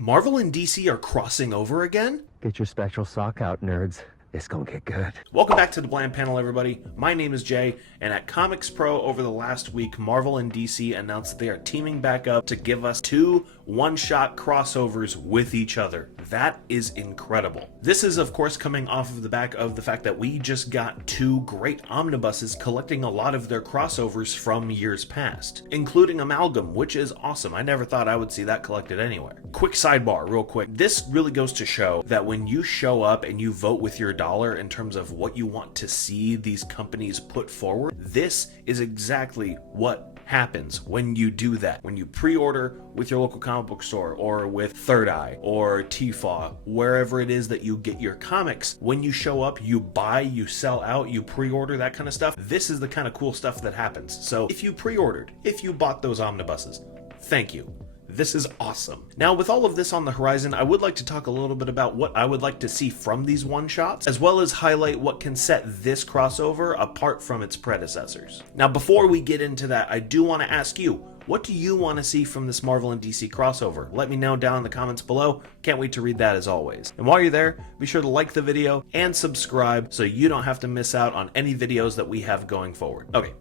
Marvel and DC are crossing over again? Get your spectral sock out, nerds. It's gonna get good. Welcome back to the Bland Panel, everybody. My name is Jay, and at Comics Pro over the last week, Marvel and DC announced that they are teaming back up to give us two one-shot crossovers with each other. That is incredible. This is, of course, coming off of the back of the fact that we just got two great omnibuses collecting a lot of their crossovers from years past, including Amalgam, which is awesome. I never thought I would see that collected anywhere. Quick sidebar, real quick. This really goes to show that when you show up and you vote with your dollar in terms of what you want to see these companies put forward, this is exactly what happens when you do that. When you pre-order with your local comic book store or with Third Eye or TFAW, wherever it is that you get your comics, when you show up, you buy, you sell out, you pre-order, that kind of stuff. This is the kind of cool stuff that happens. So if you pre-ordered, if you bought those omnibuses, thank you. This is awesome. Now, with all of this on the horizon, I would like to talk a little bit about what I would like to see from these one-shots, as well as highlight what can set this crossover apart from its predecessors. Now, before we get into that, I do want to ask you, what do you want to see from this Marvel and DC crossover? Let me know down in the comments below. Can't wait to read that as always. And while you're there, be sure to like the video and subscribe so you don't have to miss out on any videos that we have going forward. Okay.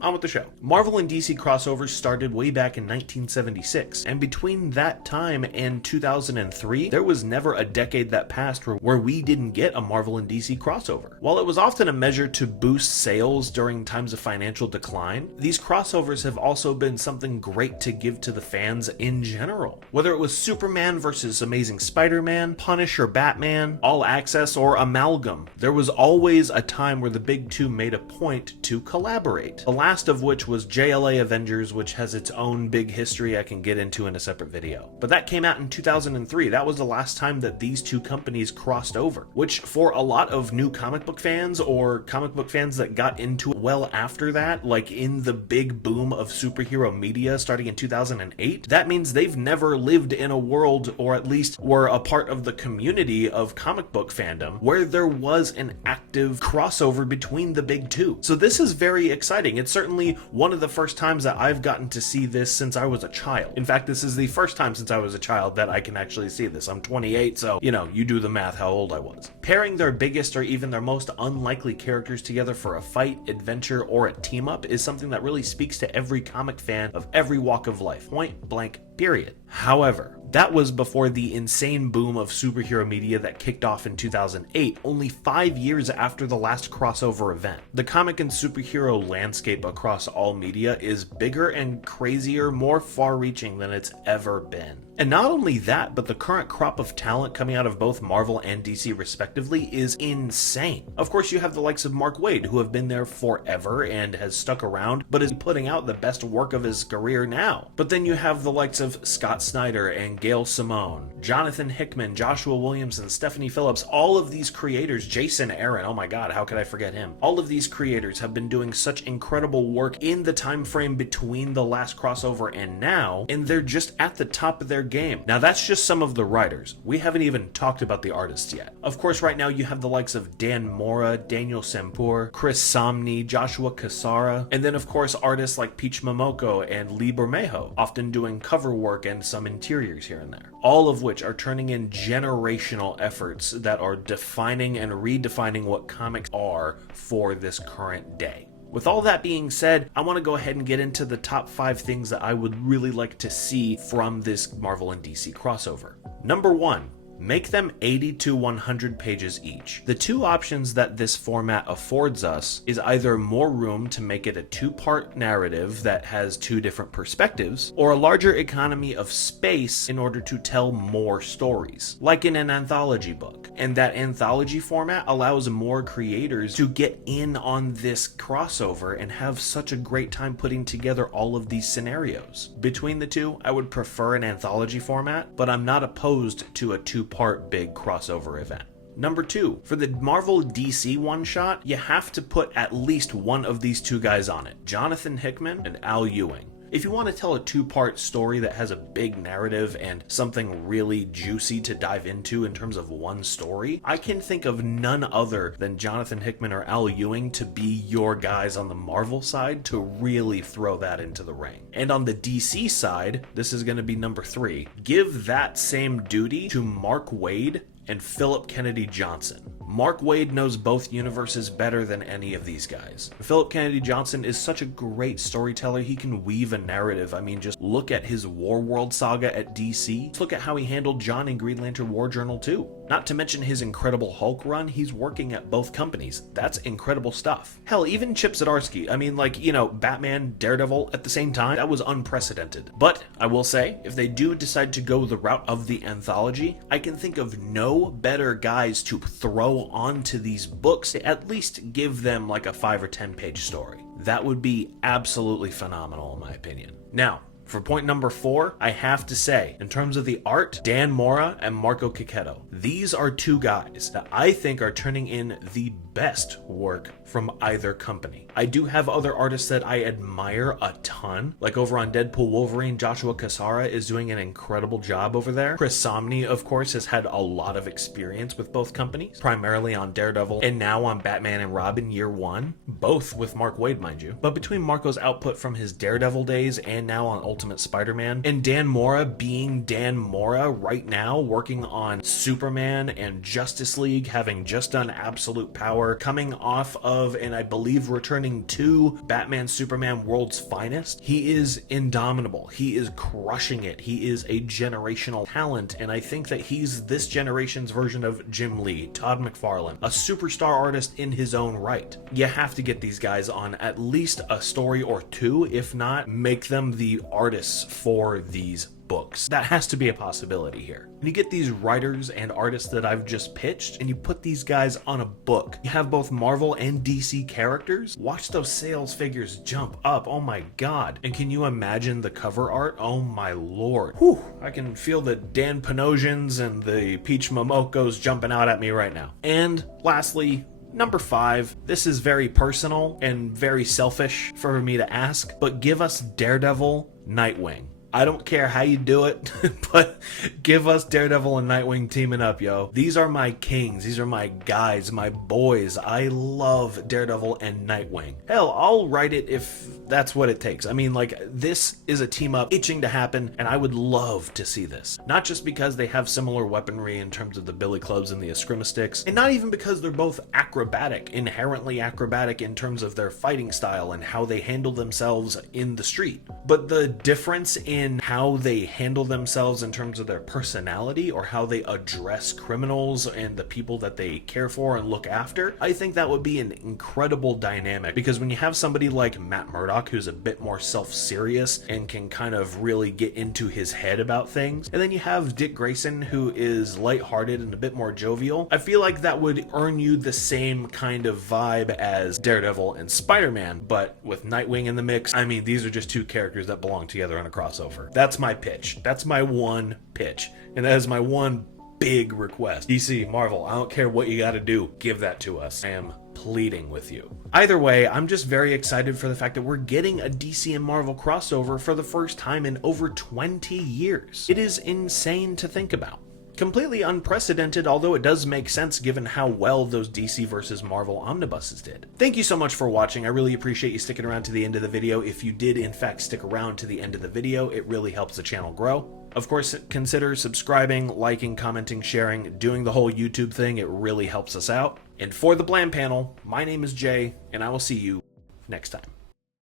On with the show. Marvel and DC crossovers started way back in 1976, and between that time and 2003, there was never a decade that passed where we didn't get a Marvel and DC crossover. While it was often a measure to boost sales during times of financial decline, these crossovers have also been something great to give to the fans in general. Whether it was Superman versus Amazing Spider-Man, Punisher, Batman, All Access, or Amalgam, there was always a time where the big two made a point to collaborate. The last of which was JLA Avengers, which has its own big history I can get into in a separate video. But that came out in 2003. That was the last time that these two companies crossed over, which for a lot of new comic book fans or comic book fans that got into it well after that, like in the big boom of superhero media starting in 2008, that means they've never lived in a world, or at least were a part of the community of comic book fandom, where there was an active crossover between the big two. So this is very exciting. It's certainly one of the first times that I've gotten to see this since I was a child. In fact, this is the first time since I was a child that I can actually see this. I'm 28, so, you do the math how old I was. Pairing their biggest or even their most unlikely characters together for a fight, adventure, or a team-up is something that really speaks to every comic fan of every walk of life. Point blank, period. However, that was before the insane boom of superhero media that kicked off in 2008, only 5 years after the last crossover event. The comic and superhero landscape across all media is bigger and crazier, more far-reaching than it's ever been. And not only that, but the current crop of talent coming out of both Marvel and DC respectively is insane. Of course, you have the likes of Mark Waid, who have been there forever and has stuck around, but is putting out the best work of his career now. But then you have the likes of Scott Snyder and Gail Simone, Jonathan Hickman, Joshua Williamson, Stephanie Phillips, all of these creators, Jason Aaron, oh my god, how could I forget him? All of these creators have been doing such incredible work in the time frame between the last crossover and now, and they're just at the top of their game. Now that's just some of the writers. We haven't even talked about the artists yet. Of course, right now you have the likes of Dan Mora, Daniel Sempur, Chris Somney, Joshua Cassara, and then of course artists like Peach Momoko and Lee Bermejo, often doing cover work and some interiors here and there. All of which are turning in generational efforts that are defining and redefining what comics are for this current day. With all that being said, I want to go ahead and get into the top 5 things that I would really like to see from this Marvel and DC crossover. Number 1. Make them 80 to 100 pages each. The two options that this format affords us is either more room to make it a two-part narrative that has two different perspectives, or a larger economy of space in order to tell more stories, like in an anthology book. And that anthology format allows more creators to get in on this crossover and have such a great time putting together all of these scenarios. Between the two, I would prefer an anthology format, but I'm not opposed to a two-part big crossover event. Number 2, for the Marvel DC one-shot, you have to put at least one of these two guys on it, Jonathan Hickman and Al Ewing. If you want to tell a two-part story that has a big narrative and something really juicy to dive into in terms of one story, I can think of none other than Jonathan Hickman or Al Ewing to be your guys on the Marvel side to really throw that into the ring. And on the DC side, this is going to be number 3. Give that same duty to Mark Waid and Philip Kennedy Johnson. Mark Waid knows both universes better than any of these guys. Philip Kennedy Johnson is such a great storyteller. He can weave a narrative. I mean, just look at his Warworld saga at DC. Just look at how he handled John in Green Lantern War Journal 2. Not to mention his Incredible Hulk run, he's working at both companies. That's incredible stuff. Hell, even Chip Zdarsky, I mean, like, you know, Batman, Daredevil at the same time, that was unprecedented. But I will say, if they do decide to go the route of the anthology, I can think of no better guys to throw onto these books to at least give them like a 5 or 10 page story. That would be absolutely phenomenal in my opinion. Now, for point number 4, I have to say, in terms of the art, Dan Mora and Marco Cicchetto. These are two guys that I think are turning in the best work from either company. I do have other artists that I admire a ton, like over on Deadpool Wolverine, Joshua Cassara is doing an incredible job over there. Chris Samnee, of course, has had a lot of experience with both companies, primarily on Daredevil and now on Batman and Robin Year One, both with Mark Waid, mind you. But between Marco's output from his Daredevil days and now on Ultimate Spider-Man, and Dan Mora being Dan Mora right now, working on Superman and Justice League, having just done Absolute Power, coming off of, and I believe returning to Batman Superman World's Finest. He is indomitable. He is crushing it. He is a generational talent, and I think that he's this generation's version of Jim Lee, Todd McFarlane, a superstar artist in his own right. You have to get these guys on at least a story or two, if not, make them the artists for these books. That has to be a possibility here. When you get these writers and artists that I've just pitched and you put these guys on a book, you have both Marvel and DC characters, watch those sales figures jump up. Oh my god. And can you imagine the cover art? Oh my lord. Whew. I can feel the Dan Panosians and the Peach Momokos jumping out at me right now. And lastly, number 5, this is very personal and very selfish for me to ask, but give us Daredevil, Nightwing. I don't care how you do it, but give us Daredevil and Nightwing teaming up, yo. These are my kings. These are my guys, my boys. I love Daredevil and Nightwing. Hell, I'll write it if that's what it takes. I mean, like, this is a team up itching to happen, and I would love to see this. Not just because they have similar weaponry in terms of the billy clubs and the eskrima sticks, and not even because they're both acrobatic, inherently acrobatic in terms of their fighting style and how they handle themselves in the street, but the difference in how they handle themselves in terms of their personality or how they address criminals and the people that they care for and look after. I think that would be an incredible dynamic, because when you have somebody like Matt Murdock, who's a bit more self-serious and can kind of really get into his head about things, and then you have Dick Grayson, who is lighthearted and a bit more jovial, I feel like that would earn you the same kind of vibe as Daredevil and Spider-Man, but with Nightwing in the mix. I mean, these are just two characters that belong together in a crossover. That's my pitch. That's my one pitch. And that is my one big request. DC, Marvel, I don't care what you gotta do. Give that to us. I am pleading with you. Either way, I'm just very excited for the fact that we're getting a DC and Marvel crossover for the first time in over 20 years. It is insane to think about. Completely unprecedented, although it does make sense given how well those DC versus Marvel omnibuses did. Thank you so much for watching. I really appreciate you sticking around to the end of the video. If you did in fact stick around to the end of the video, it really helps the channel grow. Of course, consider subscribing, liking, commenting, sharing, doing the whole YouTube thing. It really helps us out. And for the Blam Panel, my name is Jay, and I will see you next time.